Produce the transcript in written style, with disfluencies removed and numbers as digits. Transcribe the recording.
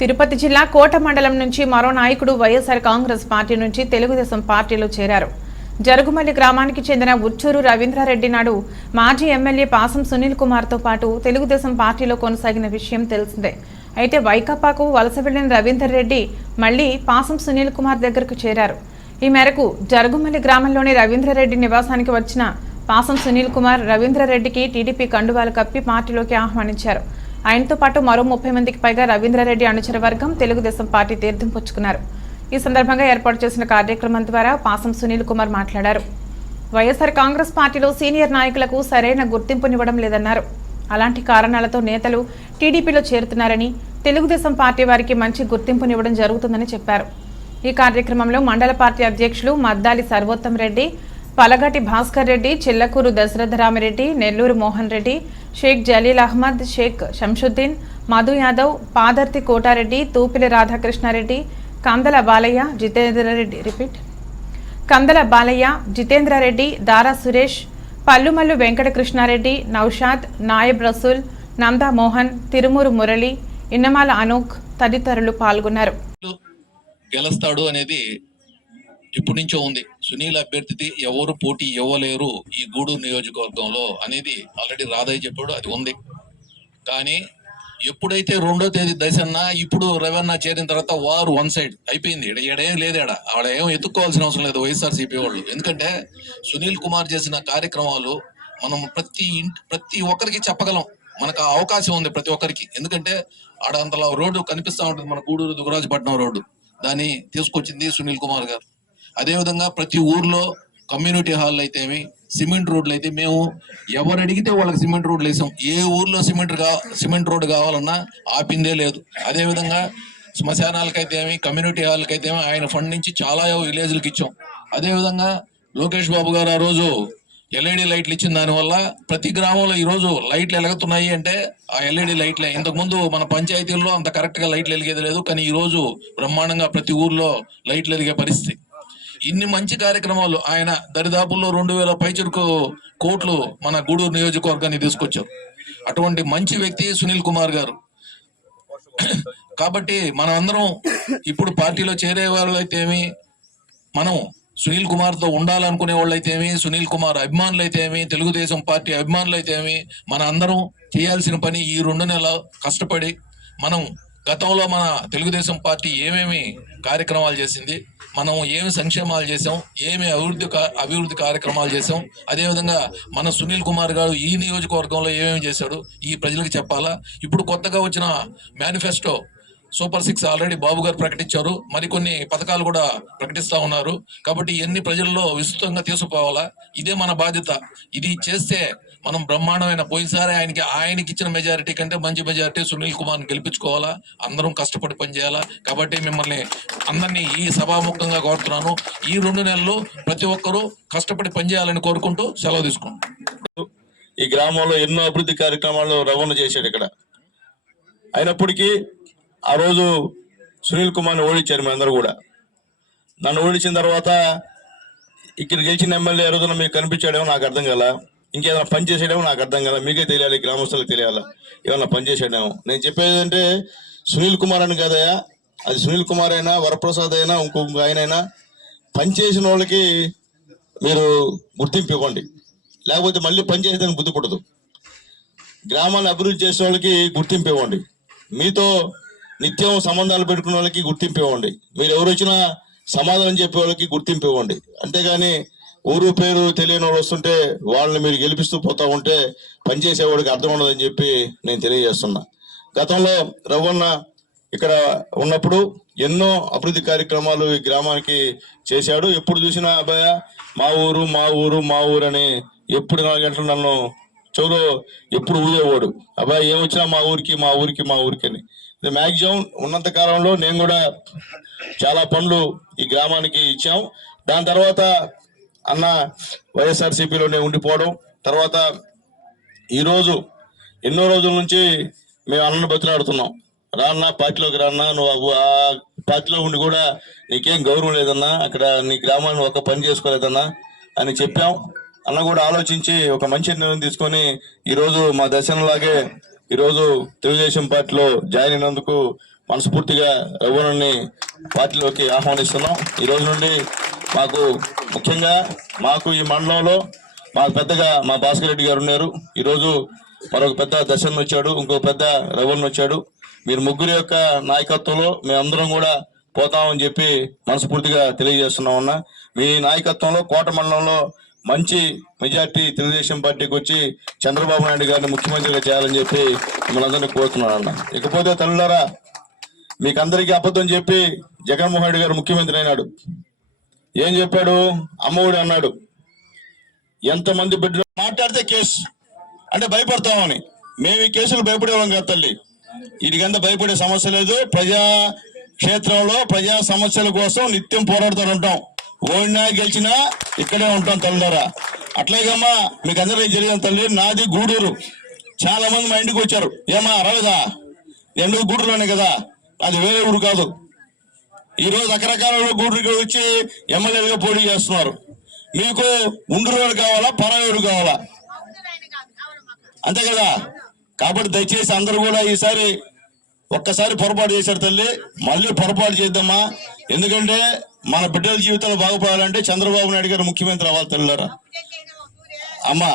తిరుపతి జిల్లా కోట మండలం నుంచి మరో నాయకుడు వైఎస్ఆర్ కాంగ్రెస్ పార్టీ నుంచి తెలుగుదేశం పార్టీలో చేరారు. జరుగుమల్లి గ్రామానికి చెందిన ఉచ్చూరు రవీంద్రారెడ్డి నాడు మాజీ ఎమ్మెల్యే పాసం సునీల్ కుమార్ తో పాటు తెలుగుదేశం పార్టీలో కొనసాగిన విషయం తెలిసిందే. అయితే వైకాపాకు వలస వెళ్లిన రవీందర్ రెడ్డి మళ్లీ పాసం సునీల్ కుమార్ దగ్గరకు చేరారు. ఈ మేరకు జరుగుమల్లి గ్రామంలోని రవీంద్రారెడ్డి నివాసానికి వచ్చిన పాసం సునీల్ కుమార్ రవీంద్రారెడ్డికి టీడీపీ కండువాలు కప్పి పార్టీలోకి ఆహ్వానించారు. ఆయనతో పాటు మరో 30 మందికి పైగా రవీంద్రారెడ్డి అనుచర వర్గం తెలుగుదేశం పార్టీ తీర్థం పుచ్చుకున్నారు. ఈ సందర్భంగా ఏర్పాటు చేసిన కార్యక్రమం ద్వారా పాసం సునీల్ కుమార్ మాట్లాడారు. వైఎస్ఆర్ కాంగ్రెస్ పార్టీలో సీనియర్ నాయకులకు సరైన గుర్తింపునివ్వడం లేదన్నారు. అలాంటి కారణాలతో నేతలు టీడీపీలో చేరుతున్నారని, తెలుగుదేశం పార్టీ వారికి మంచి గుర్తింపునివ్వడం జరుగుతుందని చెప్పారు. ఈ కార్యక్రమంలో మండల పార్టీ అధ్యక్షులు మద్దాలి సర్వోత్తం రెడ్డి, పలగటి భాస్కర్ రెడ్డి, చిల్లకూరు దశరథరామిరెడ్డి, నెల్లూరు మోహన్ రెడ్డి, షేక్ జలీల్ అహ్మద్, షేక్ శంషుద్దీన్, మధు యాదవ్, పాదర్తి కోటారెడ్డి, తూపిలి రాధాకృష్ణారెడ్డి, కందల బాలయ్య, జితేంద్రారెడ్డి, దారా సురేష్, పల్లుమల్లు వెంకటకృష్ణారెడ్డి, నౌషాద్, నాయబ్ రసూల్, నందా మోహన్, తిరుమూరు మురళి, ఇన్నమాల అనూక్ తదితరులు పాల్గొన్నారు. గెలుస్తాడు అనేది ఇప్పటి నుంచో ఉంది. సునీల్ అభ్యర్థి ఎవరు పోటీ ఇవ్వలేరు ఈ గూడూరు నియోజకవర్గంలో అనేది ఆల్రెడీ రాధయ్య చెప్పాడు, అది ఉంది. కానీ ఎప్పుడైతే 2వ తేదీ దశన్న ఇప్పుడు రవణ చేరిన తర్వాత వారు వన్ సైడ్ అయిపోయింది. ఏడేం లేదాడ, ఆడ ఏం ఎత్తుక్కోవాల్సిన అవసరం లేదు వైఎస్ఆర్సీపీ వాళ్ళు. ఎందుకంటే సునీల్ కుమార్ చేసిన కార్యక్రమాలు మనం ప్రతి ఒక్కరికి చెప్పగలం. మనకు అవకాశం ఉంది ప్రతి ఒక్కరికి. ఎందుకంటే ఆడ అంతలా రోడ్డు కనిపిస్తూ ఉంటుంది, మన గూడూరు దుగరాజపట్నం రోడ్డు, దాన్ని తీసుకొచ్చింది సునీల్ కుమార్ గారు. అదేవిధంగా ప్రతి ఊర్లో కమ్యూనిటీ హాల్ అయితేమి, సిమెంట్ రోడ్లు అయితే మేము ఎవరు అడిగితే వాళ్ళకి సిమెంట్ రోడ్లు వేసాం. ఏ ఊర్లో సిమెంట్ రోడ్డు కావాలన్నా ఆపిందే లేదు. అదేవిధంగా శ్మశానాలకైతేమి, కమ్యూనిటీ హాల్కైతేమి ఆయన ఫండ్ నుంచి చాలా విలేజ్లకు ఇచ్చాం. అదేవిధంగా లోకేష్ బాబు గారు ఆ రోజు ఎల్ఈడి లైట్లు ఇచ్చిన దానివల్ల ప్రతి గ్రామంలో ఈ రోజు లైట్లు వెలుగుతున్నాయి. అంటే ఆ ఎల్ఈడి లైట్లే. ఇంతకుముందు మన పంచాయతీల్లో అంత కరెక్ట్ గా లైట్లు వెలిగేది లేదు, కానీ ఈ రోజు బ్రహ్మాండంగా ప్రతి ఊర్లో లైట్లు వెలిగే పరిస్థితి. ఇన్ని మంచి కార్యక్రమాలు ఆయన దరిదాపుల్లో 2000 పైచురుకు కోట్లు మన గూడూరు నియోజకవర్గాన్ని తీసుకొచ్చారు. అటువంటి మంచి వ్యక్తి సునీల్ కుమార్ గారు. కాబట్టి మనం అందరం ఇప్పుడు పార్టీలో చేరే వాళ్ళు అయితేమి, మనం సునీల్ కుమార్ తో ఉండాలనుకునే వాళ్ళు అయితేమి, సునీల్ కుమార్ అభిమానులు అయితేమి, తెలుగుదేశం పార్టీ అభిమానులు అయితేమి, మన అందరం చేయాల్సిన పని ఈ 2 నెలలు కష్టపడి మనం గతంలో మన తెలుగుదేశం పార్టీ ఏమేమి కార్యక్రమాలు చేసింది, మనం ఏమి సంక్షేమాలు చేసాం, ఏమి అభివృద్ధి కార్యక్రమాలు చేసాం, అదేవిధంగా మన సునీల్ కుమార్ గారు ఈ నియోజకవర్గంలో ఏమేమి చేశాడు ఈ ప్రజలకు చెప్పాలా. ఇప్పుడు కొత్తగా వచ్చిన మేనిఫెస్టో సూపర్ 6 ఆల్రెడీ బాబు గారు ప్రకటించారు. మరికొన్ని పథకాలు కూడా ప్రకటిస్తా ఉన్నారు. కాబట్టి ఇవన్నీ ప్రజల్లో విస్తృతంగా తీసుకుపోవాలా. ఇదే మన బాధ్యత. ఇది చేస్తే మనం బ్రహ్మాండమైన, పోయినసారి ఆయనకి ఇచ్చిన మెజారిటీ కంటే మంచి మెజారిటీ సునీల్ కుమార్ని గెలిపించుకోవాలా. అందరం కష్టపడి పనిచేయాలా. కాబట్టి మిమ్మల్ని అందరినీ ఈ సభాముఖంగా కోరుతున్నాను. ఈ 2 నెలలు ప్రతి ఒక్కరూ కష్టపడి పనిచేయాలని కోరుకుంటూ సెలవు తీసుకుంటాం. ఈ గ్రామంలో ఎన్నో అభివృద్ధి కార్యక్రమాలు రవాణా చేశాడు. ఇక్కడ అయినప్పటికీ ఆ రోజు సునీల్ కుమార్ని ఓడించారు మీ అందరూ కూడా. నన్ను ఓడించిన తర్వాత ఇక్కడ గెలిచిన ఎమ్మెల్యే రోజున మీకు కనిపించాడేమో నాకు అర్థం కాల, ఇంకేదైనా పని చేసాడేమో నాకు అర్థం కాల. మీకే తెలియాలి, గ్రామస్తులకు తెలియాలా ఏమన్నా పని చేసాడేమో. నేను చెప్పేది ఏంటంటే సునీల్ కుమార్ అని కదయా, అది సునీల్ కుమార్ అయినా, వరప్రసాద్ అయినా, ఇంకొక ఆయనైనా పనిచేసిన వాళ్ళకి మీరు గుర్తింపు ఇవ్వండి. లేకపోతే మళ్ళీ పని చేసేదానికి బుద్ధి పుట్టదు. గ్రామాన్ని అభివృద్ధి చేసే వాళ్ళకి గుర్తింపు ఇవ్వండి. మీతో నిత్యం సంబంధాలు పెట్టుకునే వాళ్ళకి గుర్తింపు ఇవ్వండి. మీరు ఎవరు వచ్చినా సమాధానం చెప్పే వాళ్ళకి గుర్తింపు ఇవ్వండి. అంతేగాని ఊరు పేరు తెలియని వాళ్ళు వస్తుంటే వాళ్ళని మీరు గెలిపిస్తూ పోతా ఉంటే పనిచేసేవాడికి అర్థం ఉండదని చెప్పి నేను తెలియజేస్తున్నా. గతంలో రవ్వన్న ఇక్కడ ఉన్నప్పుడు ఎన్నో అభివృద్ధి కార్యక్రమాలు ఈ గ్రామానికి చేశాడు. ఎప్పుడు చూసినా అబ్బాయ మా ఊరు మా ఊరు మా ఊరు అని ఎప్పుడు 4 గంటలు నన్ను చెవులో ఎప్పుడు ఊదేవాడు. అబ్బాయి ఏమొచ్చినా మా ఊరికి మా ఊరికి మా ఊరికి అని. మ్యాక్సిమం ఉన్నంత కాలంలో నేను కూడా చాలా పనులు ఈ గ్రామానికి ఇచ్చాం. దాని తర్వాత అన్న వైఎస్ఆర్సీపీలోనే ఉండిపోవడం, తర్వాత ఈరోజు ఎన్నో రోజుల నుంచి మేము అన్నను బతిలాడుతున్నాం, రాన్నా పార్టీలోకి రాన్నా, నువ్వు ఆ పార్టీలో ఉండి కూడా నీకేం గౌరవం లేదన్నా, అక్కడ నీ గ్రామాన్ని ఒక పని చేసుకోలేదన్నా అని చెప్పాం. అన్న కూడా ఆలోచించి ఒక మంచి నిర్ణయం తీసుకొని ఈరోజు మా దర్శనంలాగే ఈరోజు తెలుగుదేశం పార్టీలో జాయిన్ అయినందుకు మనస్ఫూర్తిగా రఘువరణ్ని పార్టీలోకి ఆహ్వానిస్తున్నాం. ఈ రోజు నుండి మాకు ముఖ్యంగా మాకు ఈ మండలంలో మాకు పెద్దగా మా భాస్కర్ రెడ్డి గారు ఉన్నారు. ఈరోజు మరొక పెద్ద దర్శనం వచ్చాడు, ఇంకో పెద్ద రఘువరణ్ వచ్చాడు. మీరు ముగ్గురు యొక్క నాయకత్వంలో మేమందరం కూడా పోతామని చెప్పి మనస్ఫూర్తిగా తెలియజేస్తున్నాం అన్న. మీ నాయకత్వంలో కోట మండలంలో మంచి మెజార్టీ తెలుగుదేశం పార్టీకి వచ్చి చంద్రబాబు నాయుడు గారిని ముఖ్యమంత్రిగా చేయాలని చెప్పి మిమ్మల్ని అందరినీ కోరుతున్నాను అన్న. ఇకపోతే తల్లులారా, మీకు అందరికీ అబద్ధం చెప్పి జగన్మోహన్ రెడ్డి గారు ముఖ్యమంత్రి అయినాడు. ఏం చెప్పాడు? అమ్మఒడి అన్నాడు. ఎంతమంది బిడ్డలు మాట్లాడితే కేసు అంటే భయపడతామని. మేము ఈ కేసులు భయపడేవాళ్ళం కాదు తల్లి. వీటికంతా భయపడే సమస్య లేదు. ప్రజా క్షేత్రంలో ప్రజా సమస్యల కోసం నిత్యం పోరాడుతూ ఉంటాం. ఓడినా గెలిచినా ఇక్కడే ఉంటాం తల్లిదారా. అట్లాగమ్మా మీకు అందరికీ జరిగిన తల్లి, నాది గూడూరు. చాలా మంది మా ఇంటికి వచ్చారు. ఏమా రాలేదా? ఎందుకు గూడూరులోనే కదా, అది వేరే ఊరు కాదు. ఈ రోజు రకరకాల గూడూరుకి వచ్చి ఎమ్మెల్యేలుగా పోటీ చేస్తున్నారు. మీకు ఉండ్రూరు కావాలా, పరాయూరు కావాలా? అంతే కదా. కాబట్టి దయచేసి అందరూ కూడా ఈసారి ఒక్కసారి పొరపాటు చేశారు తల్లి, మళ్ళీ పొరపాటు చేద్దామా. ఎందుకంటే మన బిడ్డల జీవితాలు బాగుపడాలంటే చంద్రబాబు నాయుడు గారు ముఖ్యమంత్రి అవ్వాలి తల్లిలారా. అమ్మా